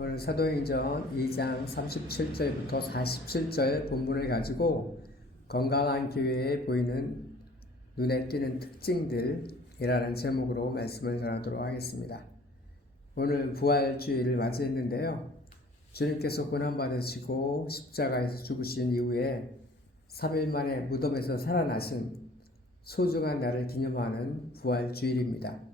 오늘 사도행전 2장 37절부터 47절 본문을 가지고 건강한 교회에 보이는 눈에 띄는 특징들이라는 제목으로 말씀을 전하도록 하겠습니다. 오늘 부활주일을 맞이했는데요. 주님께서 고난받으시고 십자가에서 죽으신 이후에 3일 만에 무덤에서 살아나신 소중한 날을 기념하는 부활주일입니다.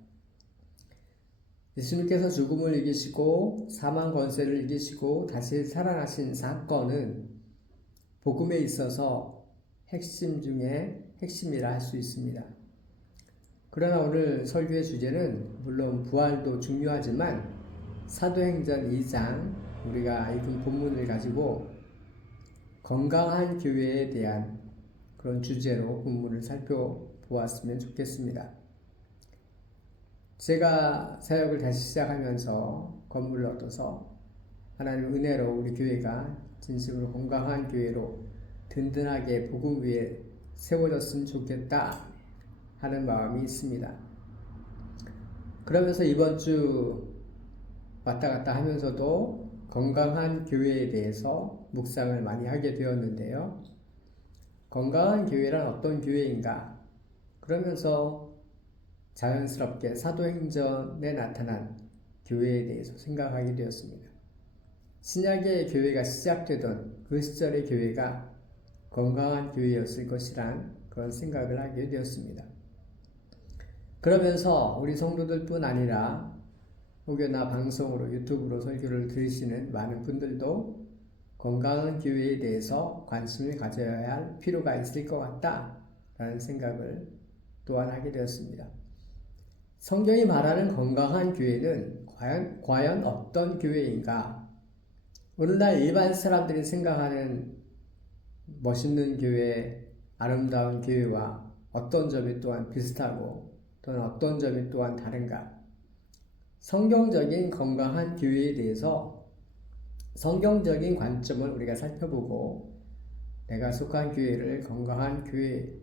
예수님께서 죽음을 이기시고 사망 권세를 이기시고 다시 살아나신 사건은 복음에 있어서 핵심 중에 핵심이라 할 수 있습니다. 그러나 오늘 설교의 주제는 물론 부활도 중요하지만 사도행전 2장 우리가 읽은 본문을 가지고 건강한 교회에 대한 그런 주제로 본문을 살펴보았으면 좋겠습니다. 제가 사역을 다시 시작하면서 건물을 얻어서 하나님 은혜로 우리 교회가 진심으로 건강한 교회로 든든하게 복음 위에 세워졌으면 좋겠다 하는 마음이 있습니다. 그러면서 이번 주 왔다 갔다 하면서도 건강한 교회에 대해서 묵상을 많이 하게 되었는데요. 건강한 교회란 어떤 교회인가? 그러면서 자연스럽게 사도행전에 나타난 교회에 대해서 생각하게 되었습니다. 신약의 교회가 시작되던 그 시절의 교회가 건강한 교회였을 것이란 그런 생각을 하게 되었습니다. 그러면서 우리 성도들뿐 아니라 혹여나 방송으로 유튜브로 설교를 들으시는 많은 분들도 건강한 교회에 대해서 관심을 가져야 할 필요가 있을 것 같다라는 생각을 또한 하게 되었습니다. 성경이 말하는 건강한 교회는 과연 어떤 교회인가? 오늘날 일반 사람들이 생각하는 멋있는 교회, 아름다운 교회와 어떤 점이 또한 비슷하고 또는 어떤 점이 또한 다른가? 성경적인 건강한 교회에 대해서 성경적인 관점을 우리가 살펴보고 내가 속한 교회를 건강한 교회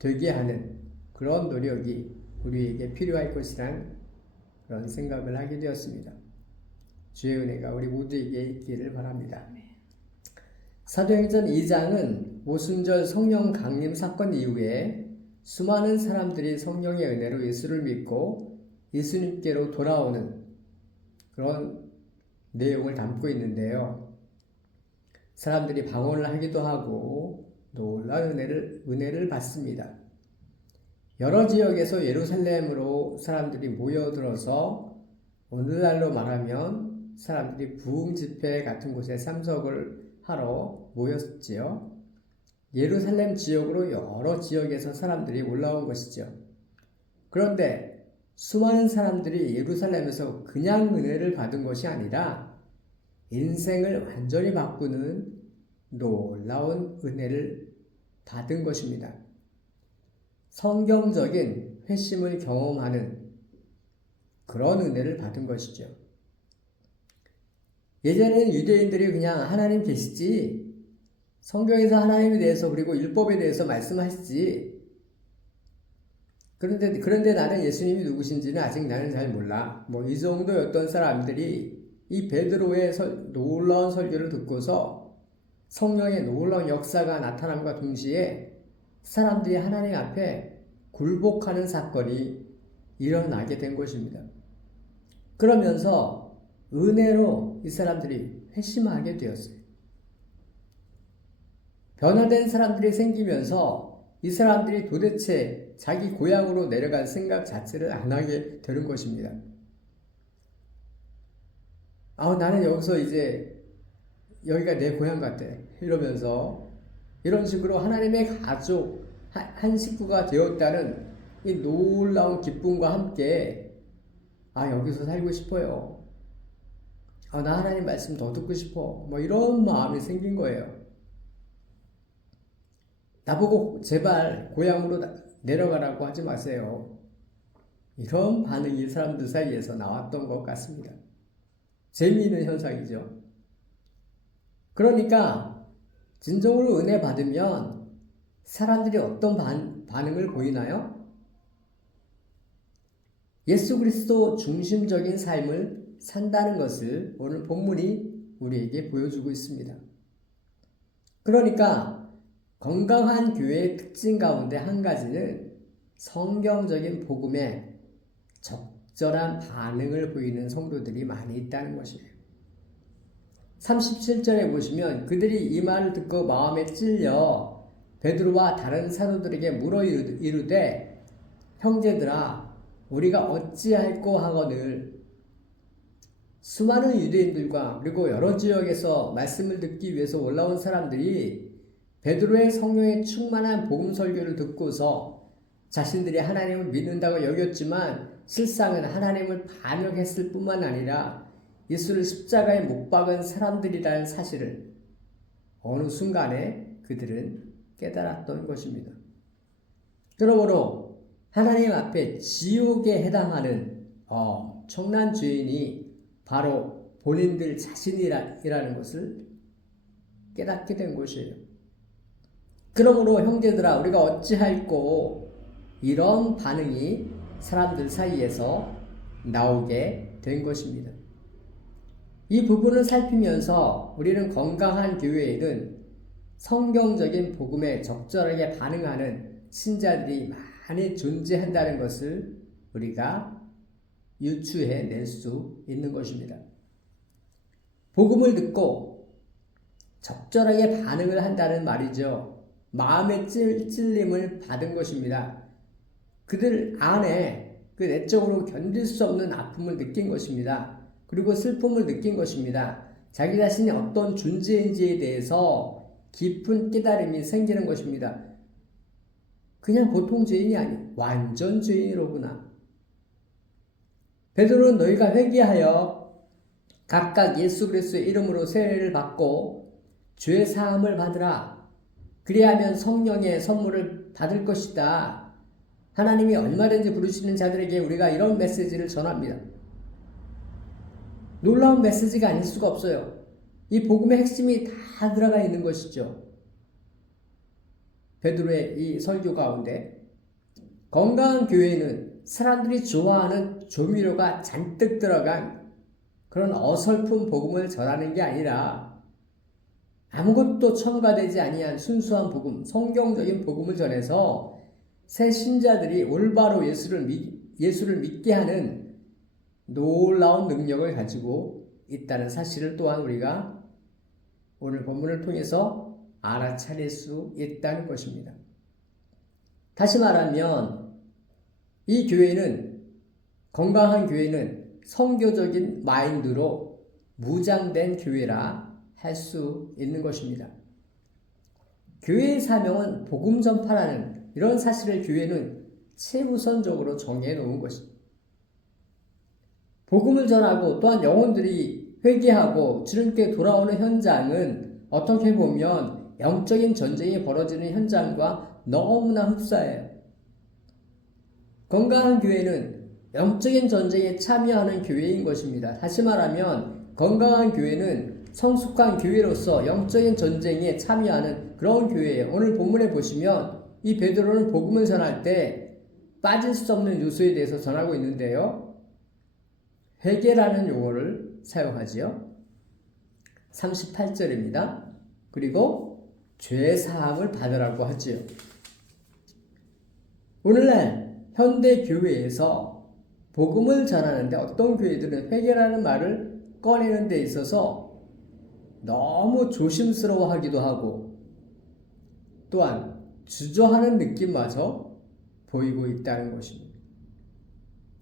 되게 하는 그런 노력이 우리에게 필요할 것이란 그런 생각을 하게 되었습니다. 주의 은혜가 우리 모두에게 있기를 바랍니다. 사도행전 2장은 오순절 성령 강림 사건 이후에 수많은 사람들이 성령의 은혜로 예수를 믿고 예수님께로 돌아오는 그런 내용을 담고 있는데요. 사람들이 방언을 하기도 하고 놀라운 은혜를 받습니다. 여러 지역에서 예루살렘으로 사람들이 모여들어서 오늘날로 말하면 사람들이 부흥 집회 같은 곳에 참석을 하러 모였지요. 예루살렘 지역으로 여러 지역에서 사람들이 올라온 것이죠. 그런데 수많은 사람들이 예루살렘에서 그냥 은혜를 받은 것이 아니라 인생을 완전히 바꾸는 놀라운 은혜를 받은 것입니다. 성경적인 회심을 경험하는 그런 은혜를 받은 것이죠. 예전에는 유대인들이 그냥 하나님 계시지, 성경에서 하나님에 대해서 그리고 율법에 대해서 말씀하시지, 그런데 나는 예수님이 누구신지는 아직 나는 잘 몰라. 이 정도였던 사람들이 이 베드로의 놀라운 설교를 듣고서 성령의 놀라운 역사가 나타남과 동시에 사람들이 하나님 앞에 굴복하는 사건이 일어나게 된 것입니다. 그러면서 은혜로 이 사람들이 회심하게 되었어요. 변화된 사람들이 생기면서 이 사람들이 도대체 자기 고향으로 내려갈 생각 자체를 안 하게 되는 것입니다. 나는 여기서 이제 여기가 내 고향 같아 이러면서 이런 식으로 하나님의 가족 한 식구가 되었다는 이 놀라운 기쁨과 함께 여기서 살고 싶어요. 나 하나님 말씀 더 듣고 싶어. 이런 마음이 생긴 거예요. 나보고 제발 고향으로 내려가라고 하지 마세요. 이런 반응이 사람들 사이에서 나왔던 것 같습니다. 재미있는 현상이죠. 그러니까 진정으로 은혜 받으면 사람들이 어떤 반응을 보이나요? 예수 그리스도 중심적인 삶을 산다는 것을 오늘 본문이 우리에게 보여주고 있습니다. 그러니까 건강한 교회의 특징 가운데 한 가지는 성경적인 복음에 적절한 반응을 보이는 성도들이 많이 있다는 것이에요. 37절에 보시면 그들이 이 말을 듣고 마음에 찔려 베드로와 다른 사도들에게 물어 이르되 형제들아 우리가 어찌할꼬 하거늘. 수많은 유대인들과 그리고 여러 지역에서 말씀을 듣기 위해서 올라온 사람들이 베드로의 성령에 충만한 복음 설교를 듣고서 자신들이 하나님을 믿는다고 여겼지만 실상은 하나님을 반역했을 뿐만 아니라 예수를 십자가에 못 박은 사람들이라는 사실을 어느 순간에 그들은 깨달았던 것입니다. 그러므로 하나님 앞에 지옥에 해당하는 엄청난 죄인이 바로 본인들 자신이라는 것을 깨닫게 된 것이에요. 그러므로 형제들아 우리가 어찌할꼬 이런 반응이 사람들 사이에서 나오게 된 것입니다. 이 부분을 살피면서 우리는 건강한 교회에는 성경적인 복음에 적절하게 반응하는 신자들이 많이 존재한다는 것을 우리가 유추해낼 수 있는 것입니다. 복음을 듣고 적절하게 반응을 한다는 말이죠. 마음의 찔림을 받은 것입니다. 그들 안에 그 내적으로 견딜 수 없는 아픔을 느낀 것입니다. 그리고 슬픔을 느낀 것입니다. 자기 자신이 어떤 존재인지에 대해서 깊은 깨달음이 생기는 것입니다. 그냥 보통 죄인이 아니고 완전 죄인이로구나. 베드로는 너희가 회개하여 각각 예수 그리스도의 이름으로 세례를 받고 죄 사함을 받으라. 그리하면 성령의 선물을 받을 것이다. 하나님이 얼마든지 부르시는 자들에게 우리가 이런 메시지를 전합니다. 놀라운 메시지가 아닐 수가 없어요. 이 복음의 핵심이 다 들어가 있는 것이죠. 베드로의 이 설교 가운데 건강한 교회는 사람들이 좋아하는 조미료가 잔뜩 들어간 그런 어설픈 복음을 전하는 게 아니라 아무것도 첨가되지 아니한 순수한 복음, 성경적인 복음을 전해서 새 신자들이 올바로 예수를 믿게 하는 놀라운 능력을 가지고 있다는 사실을 또한 우리가 오늘 본문을 통해서 알아차릴 수 있다는 것입니다. 다시 말하면 이 교회는, 건강한 교회는 성교적인 마인드로 무장된 교회라 할 수 있는 것입니다. 교회의 사명은 복음 전파라는 이런 사실을 교회는 최우선적으로 정해 놓은 것입니다. 복음을 전하고 또한 영혼들이 회개하고 주님께 돌아오는 현장은 어떻게 보면 영적인 전쟁이 벌어지는 현장과 너무나 흡사해요. 건강한 교회는 영적인 전쟁에 참여하는 교회인 것입니다. 다시 말하면 건강한 교회는 성숙한 교회로서 영적인 전쟁에 참여하는 그런 교회예요. 오늘 본문에 보시면 이 베드로는 복음을 전할 때 빠질 수 없는 요소에 대해서 전하고 있는데요. 회개라는 용어를 사용하지요. 38절입니다. 그리고 죄사함을 받으라고 하지요. 오늘날 현대 교회에서 복음을 전하는데 어떤 교회들은 회개라는 말을 꺼내는 데 있어서 너무 조심스러워하기도 하고 또한 주저하는 느낌마저 보이고 있다는 것입니다.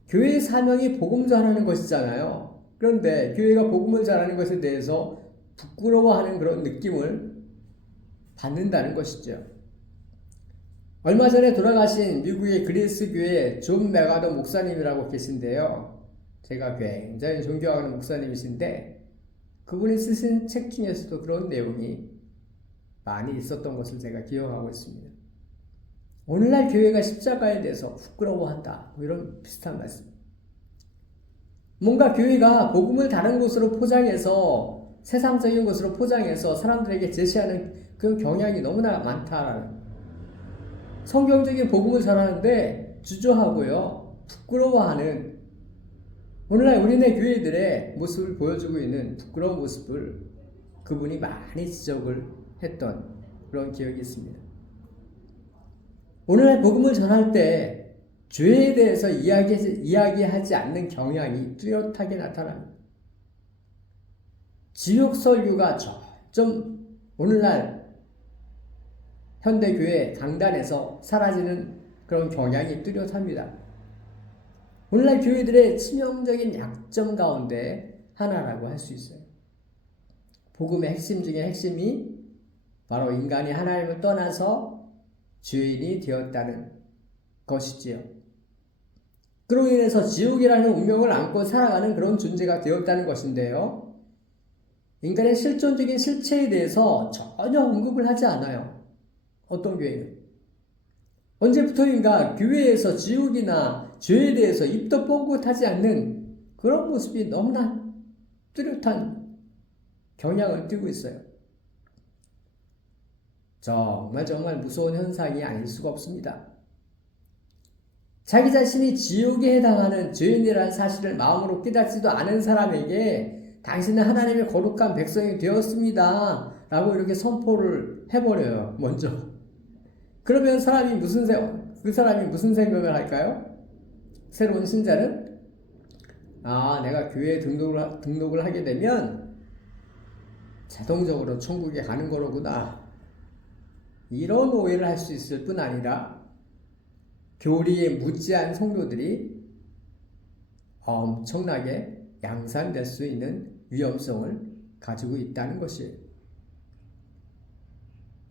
교회의 사명이 복음 전하는 것이잖아요. 그런데 교회가 복음을 전하는 것에 대해서 부끄러워하는 그런 느낌을 받는다는 것이죠. 얼마 전에 돌아가신 미국의 그리스 교회 존 메가더 목사님이라고 계신데요. 제가 굉장히 존경하는 목사님이신데 그분이 쓰신 책 중에서도 그런 내용이 많이 있었던 것을 제가 기억하고 있습니다. 오늘날 교회가 십자가에 대해서 부끄러워한다. 이런 비슷한 말씀. 뭔가 교회가 복음을 다른 곳으로 포장해서 세상적인 것으로 포장해서 사람들에게 제시하는 그런 경향이 너무나 많다라는. 성경적인 복음을 전하는데 주저하고요. 부끄러워하는 오늘날 우리네 교회들의 모습을 보여주고 있는 부끄러운 모습을 그분이 많이 지적을 했던 그런 기억이 있습니다. 오늘날 복음을 전할 때 죄에 대해서 이야기하지 않는 경향이 뚜렷하게 나타납니다. 지옥 설교가 점점 오늘날 현대교회 강단에서 사라지는 그런 경향이 뚜렷합니다. 오늘날 교회들의 치명적인 약점 가운데 하나라고 할 수 있어요. 복음의 핵심 중에 핵심이 바로 인간이 하나님을 떠나서 죄인이 되었다는 것이지요. 그로 인해서 지옥이라는 운명을 안고 살아가는 그런 존재가 되었다는 것인데요. 인간의 실존적인 실체에 대해서 전혀 언급을 하지 않아요. 어떤 교회는. 언제부터인가 교회에서 지옥이나 죄에 대해서 입도 뻥긋하지 않는 그런 모습이 너무나 뚜렷한 경향을 띠고 있어요. 정말 무서운 현상이 아닐 수가 없습니다. 자기 자신이 지옥에 해당하는 죄인이라는 사실을 마음으로 깨닫지도 않은 사람에게 당신은 하나님의 거룩한 백성이 되었습니다 라고 이렇게 선포를 해버려요. 먼저. 그러면 그 사람이 무슨 생각을 할까요? 새로운 신자는 내가 교회에 등록을 하게 되면 자동적으로 천국에 가는 거로구나. 이런 오해를 할 수 있을 뿐 아니라 교리에 무지한 성도들이 엄청나게 양산될 수 있는 위험성을 가지고 있다는 것이에요.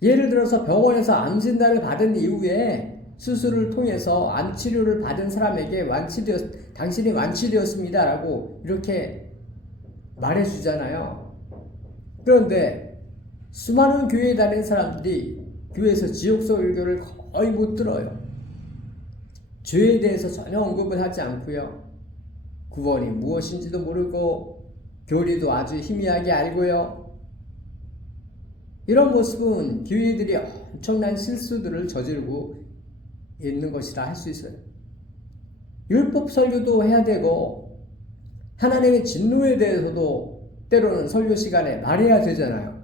예를 들어서 병원에서 암 진단을 받은 이후에 수술을 통해서 암 치료를 받은 사람에게 당신이 완치되었습니다 라고 이렇게 말해주잖아요. 그런데 수많은 교회에 다니는 사람들이 교회에서 지옥 설교를 거의 못 들어요. 죄에 대해서 전혀 언급을 하지 않고요. 구원이 무엇인지도 모르고 교리도 아주 희미하게 알고요. 이런 모습은 교회들이 엄청난 실수들을 저지르고 있는 것이라 할 수 있어요. 율법 설교도 해야 되고 하나님의 진노에 대해서도 때로는 설교 시간에 말해야 되잖아요.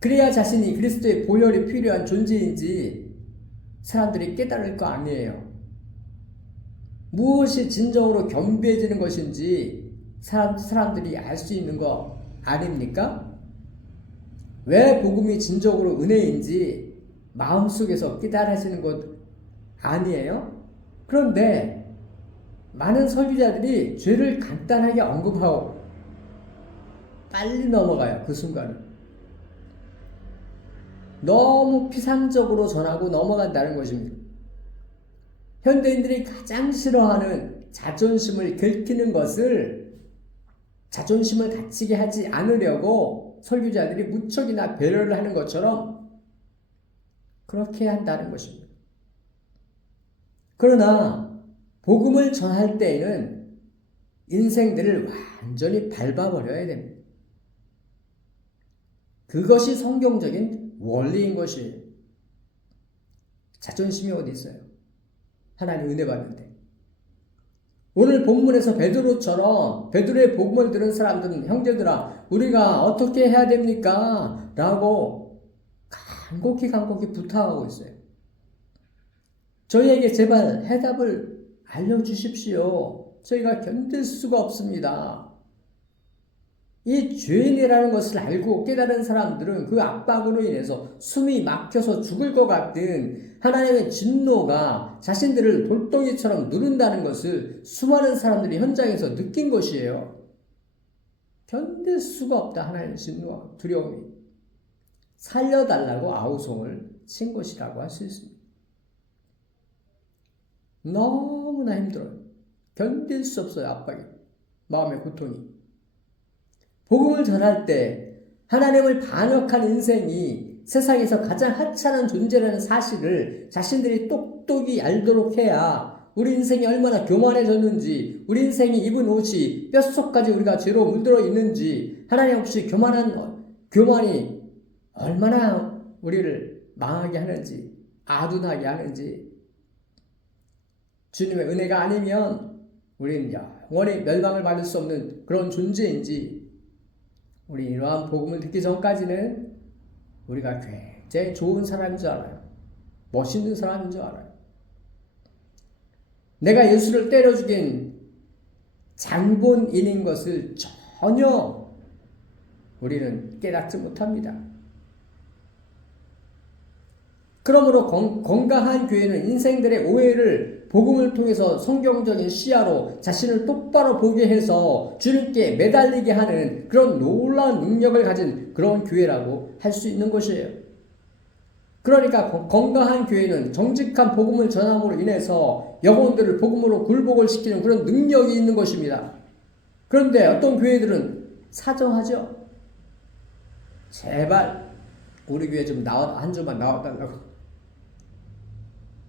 그래야 자신이 그리스도의 보혈이 필요한 존재인지 사람들이 깨달을 거 아니에요. 무엇이 진정으로 겸비해지는 것인지 사람들이 알 수 있는 거 아닙니까? 왜 복음이 진정으로 은혜인지 마음속에서 깨달아지는 것 아니에요? 그런데 많은 설교자들이 죄를 간단하게 언급하고 빨리 넘어가요. 그 순간은. 너무 피상적으로 전하고 넘어간다는 것입니다. 현대인들이 가장 싫어하는 자존심을 긁히는 것을 자존심을 다치게 하지 않으려고 설교자들이 무척이나 배려를 하는 것처럼 그렇게 한다는 것입니다. 그러나 복음을 전할 때에는 인생들을 완전히 밟아버려야 됩니다. 그것이 성경적인 원리인 것이에요. 자존심이 어디 있어요? 하나님 은혜 받는데. 오늘 본문에서 베드로의 복음을 들은 사람들은 형제들아 우리가 어떻게 해야 됩니까? 라고 간곡히 부탁하고 있어요. 저희에게 제발 해답을 알려주십시오. 저희가 견딜 수가 없습니다. 이 죄인이라는 것을 알고 깨달은 사람들은 그 압박으로 인해서 숨이 막혀서 죽을 것 같은 하나님의 진노가 자신들을 돌덩이처럼 누른다는 것을 수많은 사람들이 현장에서 느낀 것이에요. 견딜 수가 없다. 하나님의 진노와 두려움이. 살려달라고 아우성을 친 것이라고 할 수 있습니다. 너무나 힘들어요. 견딜 수 없어요. 압박이. 마음의 고통이. 복음을 전할 때 하나님을 반역한 인생이 세상에서 가장 하찮은 존재라는 사실을 자신들이 똑똑히 알도록 해야 우리 인생이 얼마나 교만해졌는지, 우리 인생이 입은 옷이 뼛속까지 우리가 죄로 물들어 있는지, 하나님 없이 교만이 얼마나 우리를 망하게 하는지, 아둔하게 하는지, 주님의 은혜가 아니면 우리는 영원히 멸망을 받을 수 없는 그런 존재인지, 우리 이러한 복음을 듣기 전까지는 우리가 굉장히 좋은 사람인 줄 알아요. 멋있는 사람인 줄 알아요. 내가 예수를 때려 죽인 장본인인 것을 전혀 우리는 깨닫지 못합니다. 그러므로 건강한 교회는 인생들의 오해를 복음을 통해서 성경적인 시야로 자신을 똑바로 보게 해서 주님께 매달리게 하는 그런 놀라운 능력을 가진 그런 교회라고 할 수 있는 것이에요. 그러니까 건강한 교회는 정직한 복음을 전함으로 인해서 영혼들을 복음으로 굴복을 시키는 그런 능력이 있는 것입니다. 그런데 어떤 교회들은 사정하죠. 제발 우리 교회 좀 한 주만 나와달라고.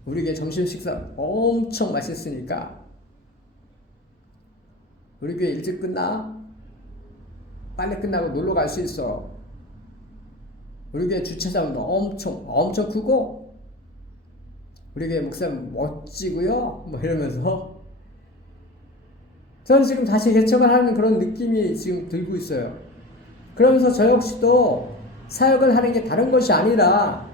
우리 교회 점심 식사 엄청 맛있으니까 우리 교회 일찍 끝나? 빨리 끝나고 놀러 갈 수 있어. 우리 교회 주차장도 엄청 크고 우리 교회 목사님 멋지고요. 뭐 이러면서 저는 지금 다시 개척을 하는 그런 느낌이 지금 들고 있어요. 그러면서 저 역시도 사역을 하는 게 다른 것이 아니라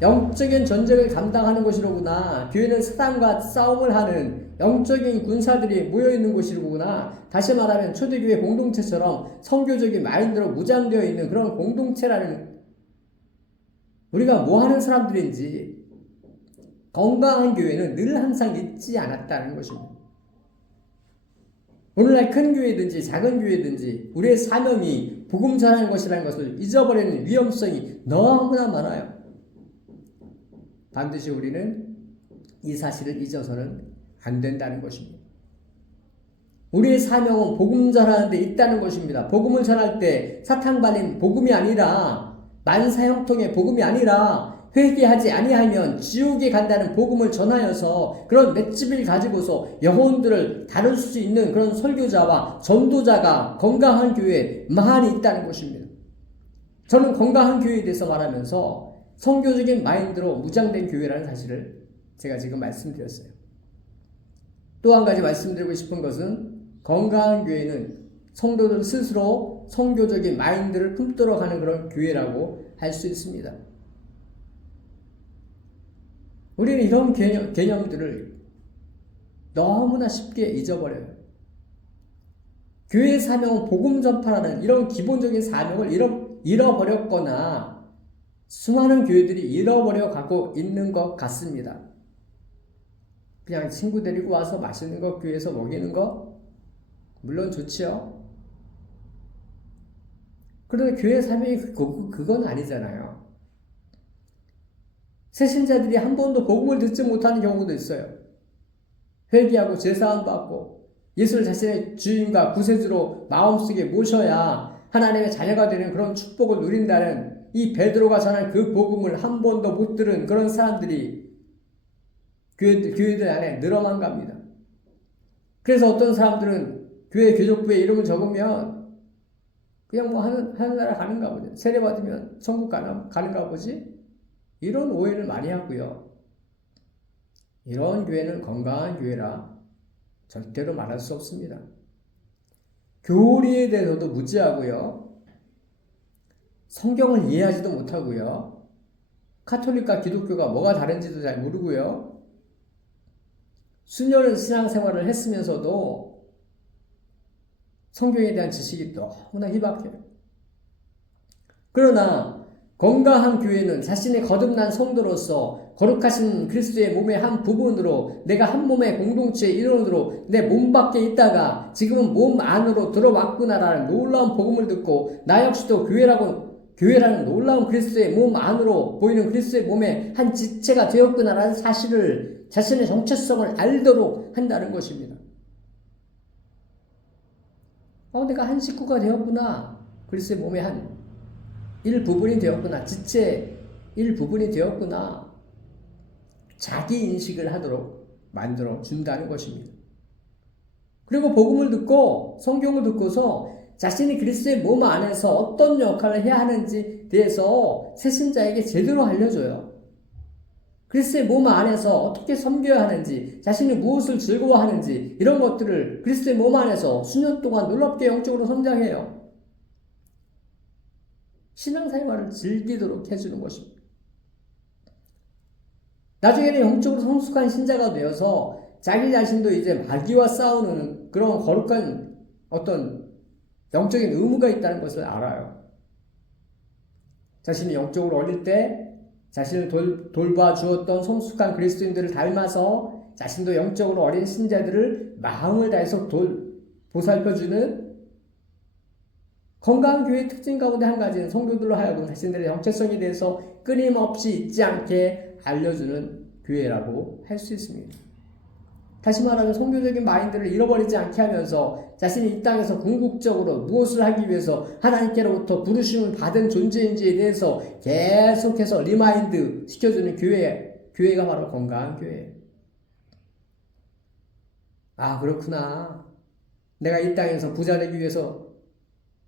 영적인 전쟁을 감당하는 것이로구나. 교회는 사단과 싸움을 하는 영적인 군사들이 모여있는 곳이로구나. 다시 말하면 초대교회 공동체처럼 선교적인 마인드로 무장되어 있는 그런 공동체라는, 우리가 뭐 하는 사람들인지 건강한 교회는 늘 항상 잊지 않았다는 것입니다. 오늘날 큰 교회든지 작은 교회든지 우리의 사명이 복음 전하는 것이라는 것을 잊어버리는 위험성이 너무나 많아요. 반드시 우리는 이 사실을 잊어서는 안 된다는 것입니다. 우리의 사명은 복음 전하는 데 있다는 것입니다. 복음을 전할 때 사탕 발린 복음이 아니라, 만사형통의 복음이 아니라, 회개하지 아니하면 지옥에 간다는 복음을 전하여서 그런 맷집을 가지고서 영혼들을 다룰 수 있는 그런 설교자와 전도자가 건강한 교회에 많이 있다는 것입니다. 저는 건강한 교회에 대해서 말하면서 선교적인 마인드로 무장된 교회라는 사실을 제가 지금 말씀드렸어요. 또 한 가지 말씀드리고 싶은 것은 건강한 교회는 성도들 스스로 선교적인 마인드를 품도록 하는 그런 교회라고 할 수 있습니다. 우리는 이런 개념들을 너무나 쉽게 잊어버려요. 교회의 사명은 복음 전파라는 이런 기본적인 사명을 잃어버렸거나 수많은 교회들이 잃어버려 가고 있는 것 같습니다. 그냥 친구 데리고 와서 맛있는 거 교회에서 먹이는 거 물론 좋지요. 그런데 교회 사명이 그건 아니잖아요. 새신자들이 한 번도 복음을 듣지 못하는 경우도 있어요. 회개하고 제사함 받고 예수를 자신의 주인과 구세주로 마음속에 모셔야 하나님의 자녀가 되는 그런 축복을 누린다는 이 베드로가 전한 그 복음을 한 번도 못 들은 그런 사람들이 교회들 안에 늘어만 갑니다. 그래서 어떤 사람들은 교회 교족부에 이름을 적으면 그냥 뭐 하늘나라 가는가 보지, 세례받으면 천국 가는가 보지, 이런 오해를 많이 하고요. 이런 교회는 건강한 교회라 절대로 말할 수 없습니다. 교리에 대해서도 무지하고요. 성경을 이해하지도 못하고요. 카톨릭과 기독교가 뭐가 다른지도 잘 모르고요. 수년을 신앙생활을 했으면서도 성경에 대한 지식이 너무나 희박해요. 그러나 건강한 교회는 자신의 거듭난 성도로서 거룩하신 그리스도의 몸의 한 부분으로, 내가 한 몸의 공동체의 일원으로 내 몸 밖에 있다가 지금은 몸 안으로 들어왔구나라는 놀라운 복음을 듣고, 나 역시도 교회라는 놀라운 그리스도의 몸 안으로 보이는 그리스도의 몸의 한 지체가 되었구나라는 사실을, 자신의 정체성을 알도록 한다는 것입니다. 내가 한 식구가 되었구나. 그리스도의 몸의 한 일부분이 되었구나. 지체 일부분이 되었구나. 자기 인식을 하도록 만들어 준다는 것입니다. 그리고 복음을 듣고 성경을 듣고서 자신이 그리스도의 몸 안에서 어떤 역할을 해야 하는지 대해서 새신자에게 제대로 알려줘요. 그리스도의 몸 안에서 어떻게 섬겨야 하는지, 자신이 무엇을 즐거워하는지 이런 것들을 그리스도의 몸 안에서 수년 동안 놀랍게 영적으로 성장해요. 신앙생활을 즐기도록 해주는 것입니다. 나중에는 영적으로 성숙한 신자가 되어서 자기 자신도 이제 마귀와 싸우는 그런 거룩한 어떤 영적인 의무가 있다는 것을 알아요. 자신이 영적으로 어릴 때 자신을 돌봐 주었던 성숙한 그리스도인들을 닮아서 자신도 영적으로 어린 신자들을 마음을 다해서 보살펴주는 건강한 교회의 특징 가운데 한 가지는 성도들로 하여금 자신들의 정체성에 대해서 끊임없이 잊지 않게 알려주는 교회라고 할 수 있습니다. 다시 말하면 성교적인 마인드를 잃어버리지 않게 하면서 자신이 이 땅에서 궁극적으로 무엇을 하기 위해서 하나님께로부터 부르심을 받은 존재인지에 대해서 계속해서 리마인드 시켜주는 교회가 바로 건강한 교회예요. 아, 그렇구나. 내가 이 땅에서 부자 되기 위해서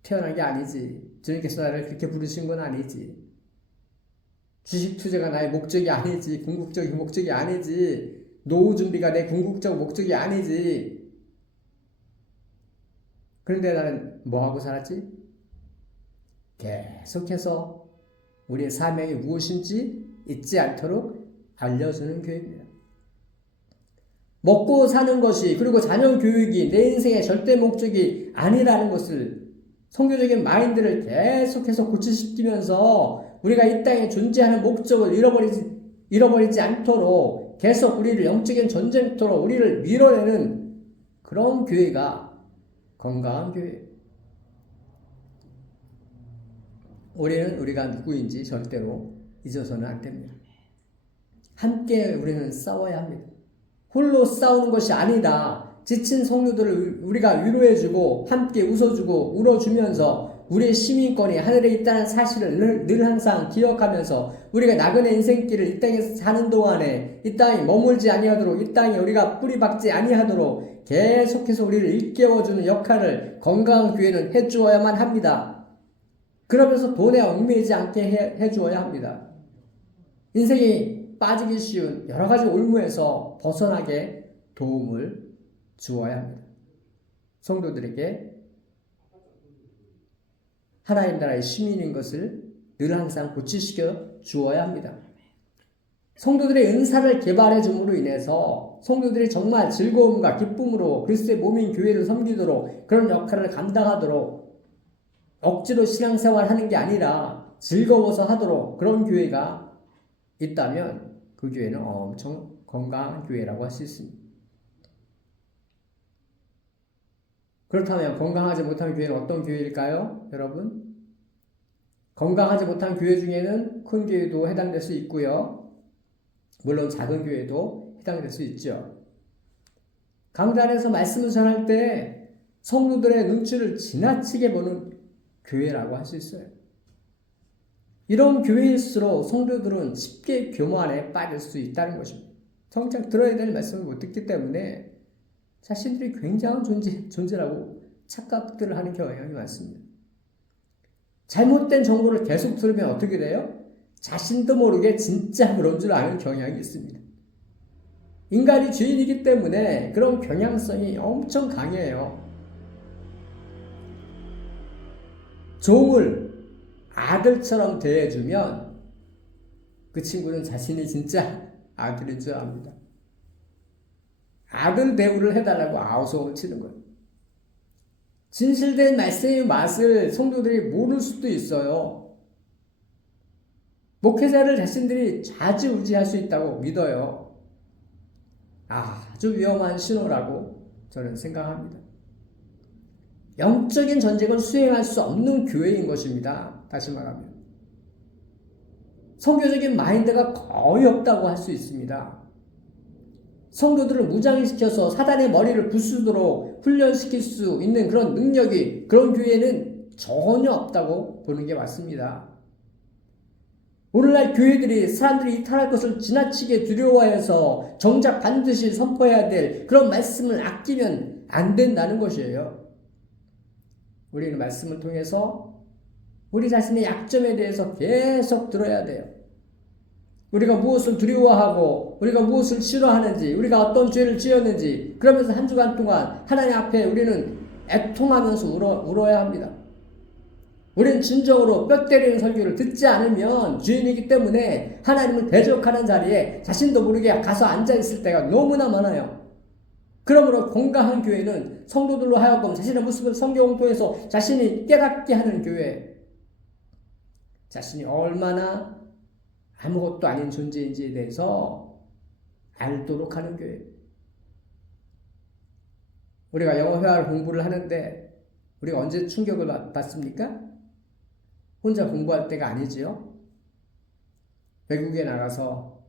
태어난 게 아니지. 주님께서 나를 그렇게 부르신 건 아니지. 주식 투자가 나의 목적이 아니지. 궁극적인 목적이 아니지. 노후 준비가 내 궁극적 목적이 아니지. 그런데 나는 뭐하고 살았지? 계속해서 우리의 사명이 무엇인지 잊지 않도록 알려주는 교회입니다. 먹고 사는 것이 그리고 자녀 교육이 내 인생의 절대 목적이 아니라는 것을 성교적인 마인드를 계속해서 고치시키면서 우리가 이 땅에 존재하는 목적을 잃어버리지 않도록 계속 우리를 영적인 전쟁터로 우리를 밀어내는 그런 교회가 건강한 교회예요. 우리는 우리가 누구인지 절대로 잊어서는 안 됩니다. 함께 우리는 싸워야 합니다. 홀로 싸우는 것이 아니다. 지친 성도들을 우리가 위로해주고 함께 웃어주고 울어주면서 우리의 시민권이 하늘에 있다는 사실을 늘 항상 기억하면서 우리가 나그네 인생길을 이 땅에서 사는 동안에 이 땅에 머물지 아니하도록 이 땅에 우리가 뿌리박지 아니하도록 계속해서 우리를 일깨워주는 역할을 건강한 교회는 해주어야만 합니다. 그러면서 돈에 얽매이지 않게 해주어야 합니다. 인생이 빠지기 쉬운 여러 가지 올무에서 벗어나게 도움을 주어야 합니다. 성도들에게 하나님 나라의 시민인 것을 늘 항상 고치시켜 주어야 합니다. 성도들의 은사를 개발해 줌으로 인해서 성도들이 정말 즐거움과 기쁨으로 그리스도의 몸인 교회를 섬기도록 그런 역할을 감당하도록 억지로 신앙생활 하는 게 아니라 즐거워서 하도록 그런 교회가 있다면 그 교회는 엄청 건강한 교회라고 할 수 있습니다. 그렇다면 건강하지 못한 교회는 어떤 교회일까요? 여러분? 건강하지 못한 교회 중에는 큰 교회도 해당될 수 있고요. 물론 작은 교회도 해당될 수 있죠. 강단에서 말씀을 전할 때 성도들의 눈치를 지나치게 보는 교회라고 할 수 있어요. 이런 교회일수록 성도들은 쉽게 교만에 빠질 수 있다는 것입니다. 정작 들어야 될 말씀을 못 듣기 때문에 자신들이 굉장한 존재라고 착각들을 하는 경향이 많습니다. 잘못된 정보를 계속 들으면 어떻게 돼요? 자신도 모르게 진짜 그런 줄 아는 경향이 있습니다. 인간이 죄인이기 때문에 그런 경향성이 엄청 강해요. 종을 아들처럼 대해주면 그 친구는 자신이 진짜 아들인 줄 압니다. 아들 대우를 해달라고 아우성을 치는 거예요. 진실된 말씀의 맛을 성도들이 모를 수도 있어요. 목회자를 자신들이 좌지우지할 수 있다고 믿어요. 아주 위험한 신호라고 저는 생각합니다. 영적인 전쟁을 수행할 수 없는 교회인 것입니다. 다시 말하면 성교적인 마인드가 거의 없다고 할 수 있습니다. 성도들을 무장시켜서 사단의 머리를 부수도록 훈련시킬 수 있는 그런 능력이 그런 교회는 전혀 없다고 보는 게 맞습니다. 오늘날 교회들이 사람들이 이탈할 것을 지나치게 두려워해서 정작 반드시 선포해야 될 그런 말씀을 아끼면 안 된다는 것이에요. 우리는 말씀을 통해서 우리 자신의 약점에 대해서 계속 들어야 돼요. 우리가 무엇을 두려워하고 우리가 무엇을 싫어하는지 우리가 어떤 죄를 지었는지 그러면서 한 주간 동안 하나님 앞에 우리는 애통하면서 울어야 합니다. 우리는 진정으로 뼈 때리는 설교를 듣지 않으면 죄인이기 때문에 하나님을 대적하는 자리에 자신도 모르게 가서 앉아있을 때가 너무나 많아요. 그러므로 건강한 교회는 성도들로 하여금 자신의 모습을 성경을 통해서 자신이 깨닫게 하는 교회, 자신이 얼마나 아무것도 아닌 존재인지에 대해서 알도록 하는 교회. 우리가 영어 회화 공부를 하는데 우리가 언제 충격을 받습니까? 혼자 공부할 때가 아니지요. 외국에 나가서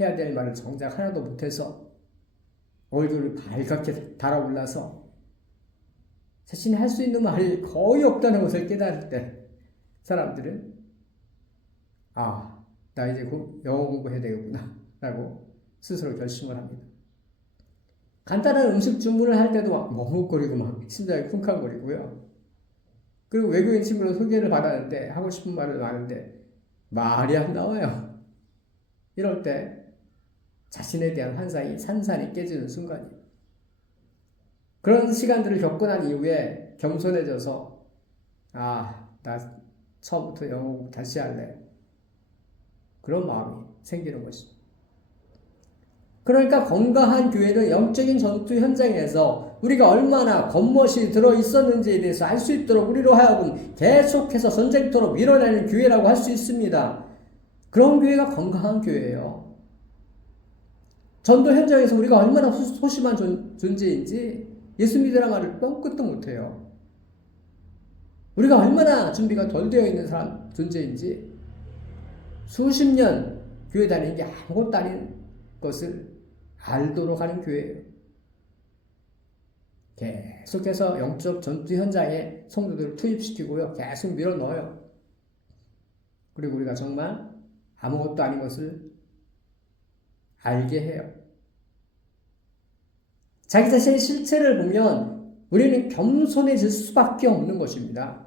해야 될 말을 정작 하나도 못해서 얼굴이 발갛게 달아올라서 자신이 할 수 있는 말이 거의 없다는 것을 깨달을 때 사람들은 나 이제 영어 공부해야 되겠구나 라고 스스로 결심을 합니다. 간단한 음식 주문을 할 때도 막 머뭇거리고 막 심장이 쿵쾅거리고요. 그리고 외국인 친구로 소개를 받았는데 하고 싶은 말을 하는데 말이 안 나와요. 이럴 때 자신에 대한 환상이 산산이 깨지는 순간이에요. 그런 시간들을 겪고 난 이후에 겸손해져서 나 처음부터 영어 공부 다시 할래. 그런 마음이 생기는 것입니다. 그러니까 건강한 교회는 영적인 전투 현장에서 우리가 얼마나 겉멋이 들어있었는지에 대해서 알 수 있도록 우리로 하여금 계속해서 전쟁터로 밀어내는 교회라고 할 수 있습니다. 그런 교회가 건강한 교회예요. 전도 현장에서 우리가 얼마나 소심한 존재인지 예수 믿으라 말을 뻥끗도 못해요. 우리가 얼마나 준비가 덜 되어 있는 존재인지 수십 년 교회 다니는 게 아무것도 아닌 것을 알도록 하는 교회예요. 계속해서 영적 전투 현장에 성도들을 투입시키고요. 계속 밀어넣어요. 그리고 우리가 정말 아무것도 아닌 것을 알게 해요. 자기 자신의 실체를 보면 우리는 겸손해질 수밖에 없는 것입니다.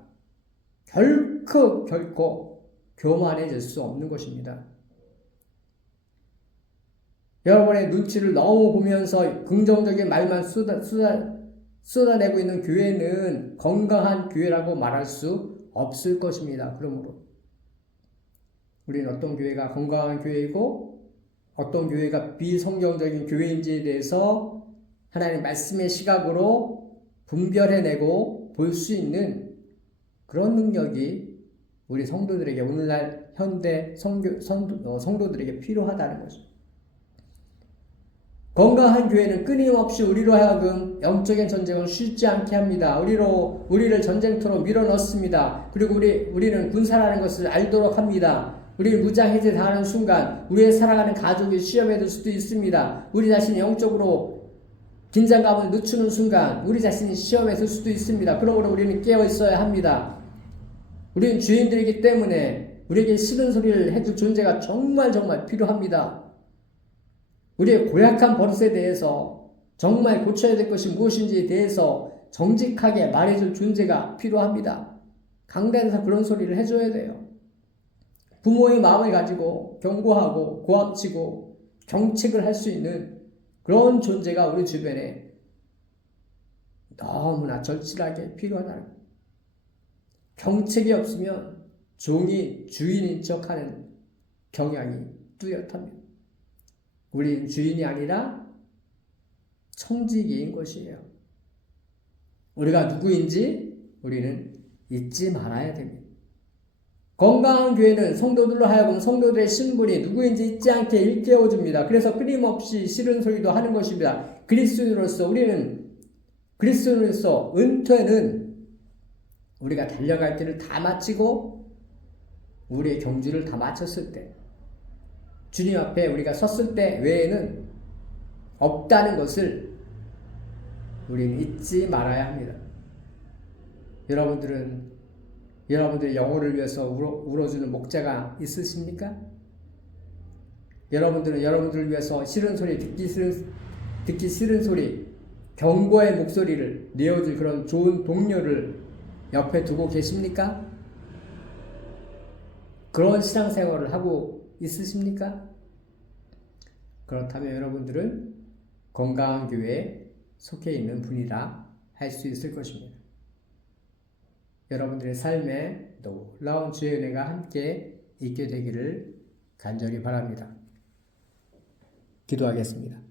결코 교만해질 수 없는 것입니다. 여러분의 눈치를 너무 보면서 긍정적인 말만 쏟아내고 있는 교회는 건강한 교회라고 말할 수 없을 것입니다. 그러므로 우리는 어떤 교회가 건강한 교회이고 어떤 교회가 비성경적인 교회인지에 대해서 하나님의 말씀의 시각으로 분별해내고 볼 수 있는 그런 능력이 우리 성도들에게 오늘날 현대 성도들에게 필요하다는 것입니다. 건강한 교회는 끊임없이 우리로 하여금 영적인 전쟁을 쉬지 않게 합니다. 우리를 전쟁터로 밀어넣습니다. 그리고 우리는 군사라는 것을 알도록 합니다. 우리 무장해제 당하는 순간 우리의 살아가는 가족이 시험에 들 수도 있습니다. 우리 자신이 영적으로 긴장감을 늦추는 순간 우리 자신이 시험에 들 수도 있습니다. 그러므로 우리는 깨어 있어야 합니다. 우리는 주인들이기 때문에 우리에게 싫은 소리를 해줄 존재가 정말 필요합니다. 우리의 고약한 버릇에 대해서 정말 고쳐야 될 것이 무엇인지에 대해서 정직하게 말해줄 존재가 필요합니다. 강단에서 그런 소리를 해줘야 돼요. 부모의 마음을 가지고 경고하고 고함치고 경책을 할 수 있는 그런 존재가 우리 주변에 너무나 절실하게 필요하다는 거예요. 경책이 없으면 종이 주인인 척하는 경향이 뚜렷합니다. 우리는 주인이 아니라 청지기인 것이에요. 우리가 누구인지 우리는 잊지 말아야 됩니다. 건강한 교회는 성도들로 하여금 성도들의 신분이 누구인지 잊지 않게 일깨워줍니다. 그래서 끊임없이 싫은 소리도 하는 것입니다. 그리스도인으로서 은퇴는 우리가 달려갈 길을 다 마치고 우리의 경주를 다 마쳤을 때 주님 앞에 우리가 섰을 때 외에는 없다는 것을 우리는 잊지 말아야 합니다. 여러분들의 영혼을 위해서 울어주는 목자가 있으십니까? 여러분들은 여러분들을 위해서 싫은 소리, 듣기 싫은 소리, 경고의 목소리를 내어줄 그런 좋은 동료를 옆에 두고 계십니까? 그런 신앙생활을 하고 있으십니까? 그렇다면 여러분들은 건강한 교회에 속해 있는 분이라 할 수 있을 것입니다. 여러분들의 삶에 놀라운 주의 은혜가 함께 있게 되기를 간절히 바랍니다. 기도하겠습니다.